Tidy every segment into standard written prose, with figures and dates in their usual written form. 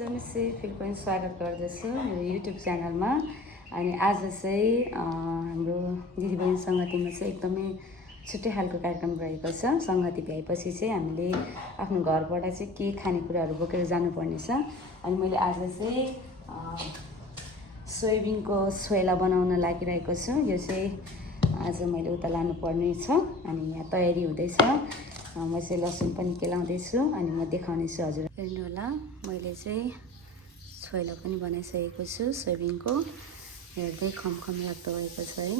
जमेसी फेरि पनि स्वागत गर्दछु मेरो युट्युब च्यानलमा। अनि आज चाहिँ हाम्रो दिदीबहिनी सङ्गतिमा चाहिँ एकदमै छुट्टै खालको कार्यक्रम रहेको छ। सङ्गति भ्याएपछि चाहिँ हामीले आफ्नो घरबाट चाहिँ के खानेकुराहरू बोकेर जानुपर्ने छ। अनि मैले आज चाहिँ सोयाबिनको छोइला बनाउन लागिरहेको छु। यो चाहिँ आज मैले उता लानुपर्ने छ अनि यहाँ तयारी हुँदैछ। म चाहिँ लसुन पनि केलाउँदैछु अनि म देखाउनेछु हजुर। हेर्नु होला, मैले चाहिँ छोइला पनि बनाइसकेको छु सोयाबिनको। हेर्दै खमखम लाग्दो भएको छ है।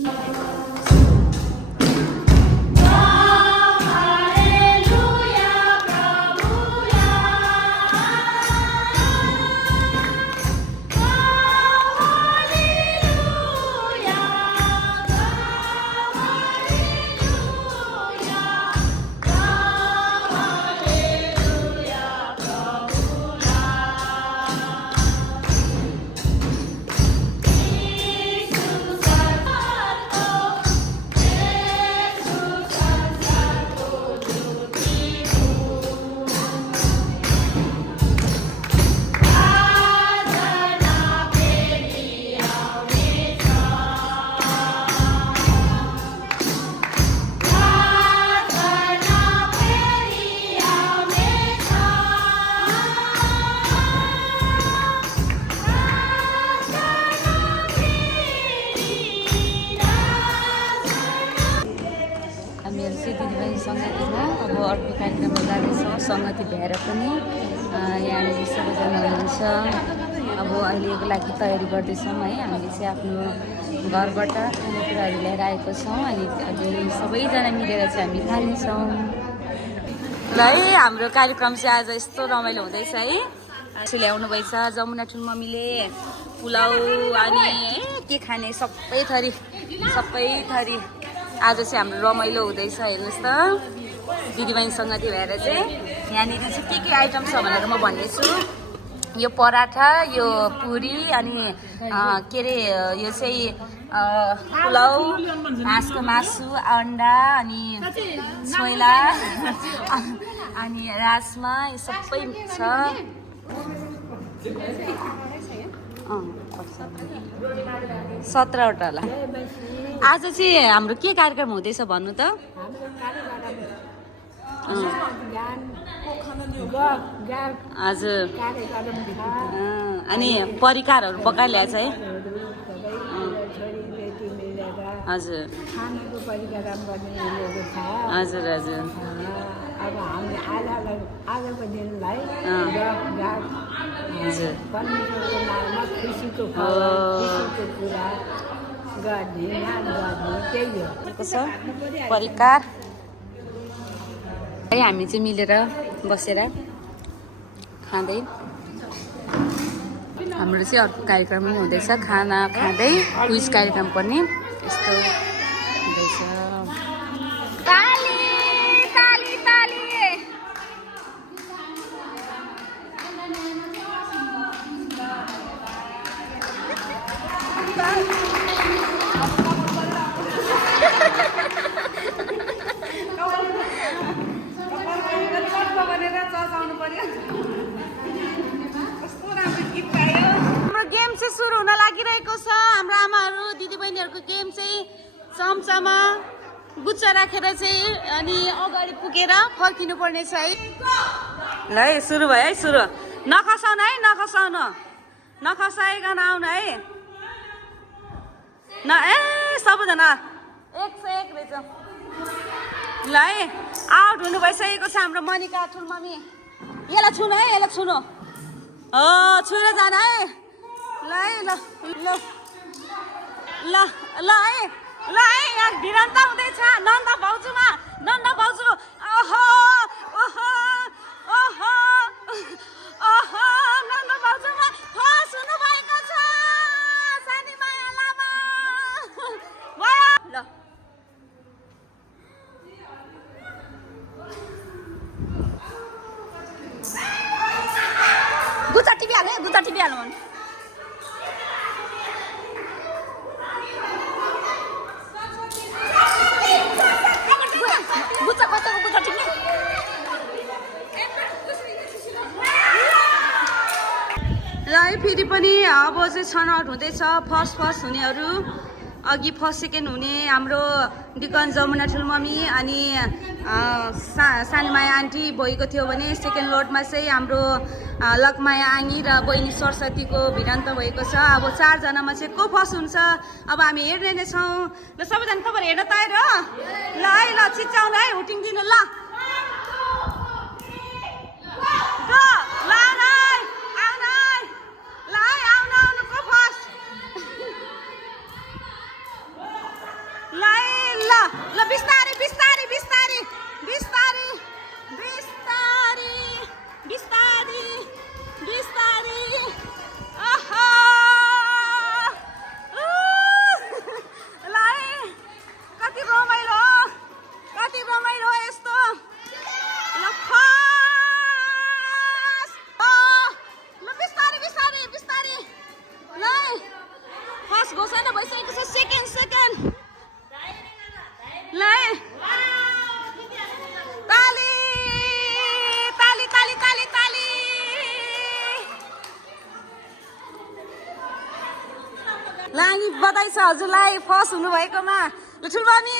दिदीबहिनी सङ्गतिमा अब अर्को कार्यक्रममा जाँदैछौँ। सङ्गति भ्याएर पनि यहाँनिर सबैजना हुनुहुन्छ। अब अहिलेको लागि तयारी गर्दैछौँ है। हामीले चाहिँ आफ्नो घरबाट खानेकुराहरू ल्याएर आएको छौँ अनि अहिले सबैजना मिलेर चाहिँ हामी खानेछौँ। ल है, हाम्रो कार्यक्रम चाहिँ आज यस्तो रमाइलो हुँदैछ है। ल्याउनु भएछ जमुना ठुल मम्मीले पुलाउ अनि के खाने सबै थरी आज चाहिँ हाम्रो रमाइलो हुँदैछ। हेर्नुहोस् त, दिदीबहिनी सङ्गति भएर चाहिँ यहाँनिर चाहिँ के आइटम छ भनेर म भन्नेछु। यो पराठा, यो पुरी अनि के अरे यो चाहिँ पुलाउ, हाँसको मासु, अन्डा अनि छोइला अनि राजमा, यो सबै छ। 17वटा होला। आज चाहिँ हाम्रो के कार्यक्रम हुँदैछ भन्नु त? हजुर, अनि परिकारहरू पकाएर ल्याएछ है? हजुर हजुर हजुर। अब हामी आजको दिनलाई हजुर परमेश्वरको नाममा खुसीको कुरा त्यही हो परिकार। है हामी चाहिँ मिलेर बसेर खाँदै हाम्रो चाहिँ अर्को कार्यक्रम पनि हुँदैछ। खाना खाँदै क्विज कार्यक्रम पनि यस्तो हुँदैछ। हाम्रो गेम चाहिँ सुरु हुन लागिरहेको छ। हाम्रो आमाहरू दिदीबहिनीहरूको गेम चाहिँ चम्चामा गुच्चा राखेर चाहिँ अनि अगाडि पुगेर फर्किनु पर्ने छ है। ल है, सुरु भयो है। सुरु नखसाउनु है, नखसाइकन आउनु है। न ए सबैजना 101 रहेछ। ल है, आउट हुनु भइसकेको छ हाम्रो मनिका ठुल मम्मी। यसलाई छुनु है, यसलाई छुनु हो, छुएर जान है। ल है, ल ल ल ल है, ल है। यहाँ भिडन्त हुँदैछ नन्द भाउजूमा, नन्द भाउजू। ओहो ओहो ओहो ओहो, नन्द भाउजूमा फस हुनु भएको छ। सानी माया लामा ल गुच्चा टिपिहाल्नु है, गुच्चा टिपिहाल्नु भने गुच्चा कस्तो गुच्चा टिप्ने र है फेरि पनि अब चाहिँ छनौट हुँदैछ फर्स्ट हुनेहरू अघि फर्स्ट सेकेन्ड हुने हाम्रो डिकन जमुना ठुलमम्मी अनि सानमाया आन्टी भइको थियो भने सेकेन्ड लोडमा चाहिँ हाम्रो लकमाया आङ्गी र बहिनी सरस्वतीको भिडान्त भएको छ। अब 4 जनामा चाहिँ को फर्स्ट हुन्छ अब हामी हेर्ने नै छौँ। ल सबैजना तपाईँहरू हेर्न तयार हो? ल है ल चिच्याउनु है हुटिङ दिनु ल लानी बधाई छ हजुरलाई फर्स्ट हुनुभएकोमा। ल ठुलमम्मी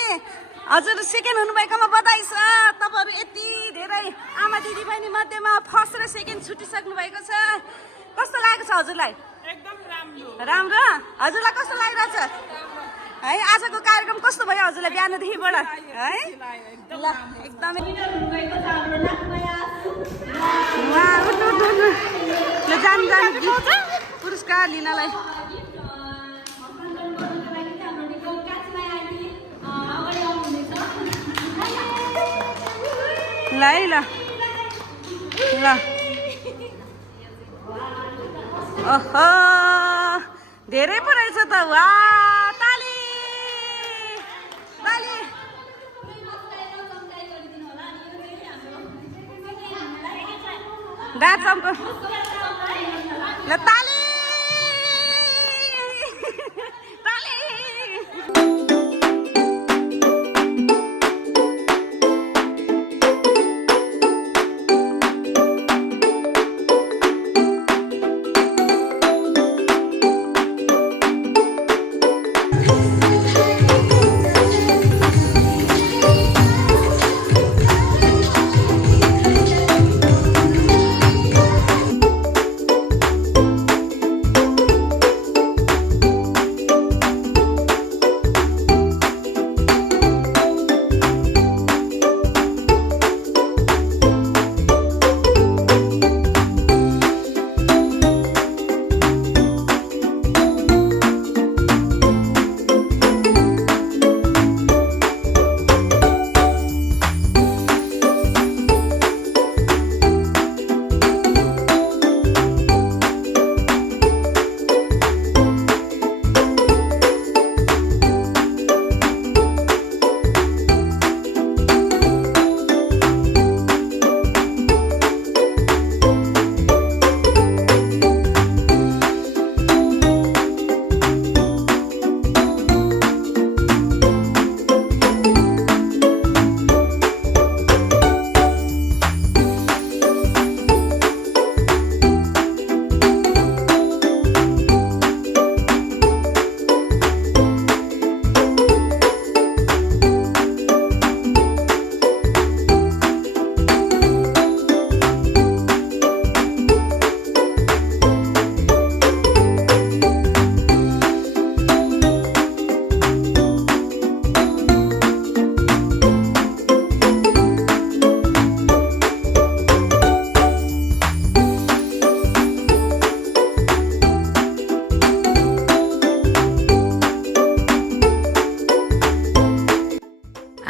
हजुर सेकेन्ड हुनुभएकोमा बधाई छ। तपाईँहरू यति धेरै आमा दिदी बहिनी मध्येमा फर्स्ट र सेकेन्ड छुटिसक्नु भएको छ। कस्तो लागेको छ हजुरलाई? एकदम राम्रो। राम्रो? हजुरलाई कस्तो लागिरहेछ है? आजको कार्यक्रम कस्तो भयो हजुरलाई बिहानदेखिबाट है? ल एकदमै ल जानु पुरस्कार लिनलाई ल है ल ल ओहो धेरै पो रहेछ त। वा ताली ताली दाचम्को ल ताली ताली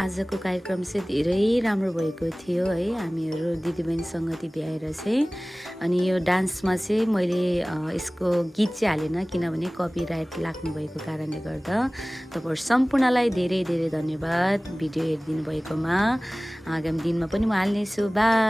आजको कार्यक्रम चाहिँ धेरै राम्रो भएको थियो है। हामीहरू दिदीबहिनी सङ्गति भ्याएर चाहिँ अनि यो डान्समा चाहिँ मैले यसको गीत चाहिँ हालेन किनभने कपिराइट लाग्नु भएको कारणले गर्दा। तपाईँहरू सम्पूर्णलाई धेरै धेरै धन्यवाद भिडियो हेरिदिनु भएकोमा। आगामी दिनमा पनि म हाल्नेछु। बाई।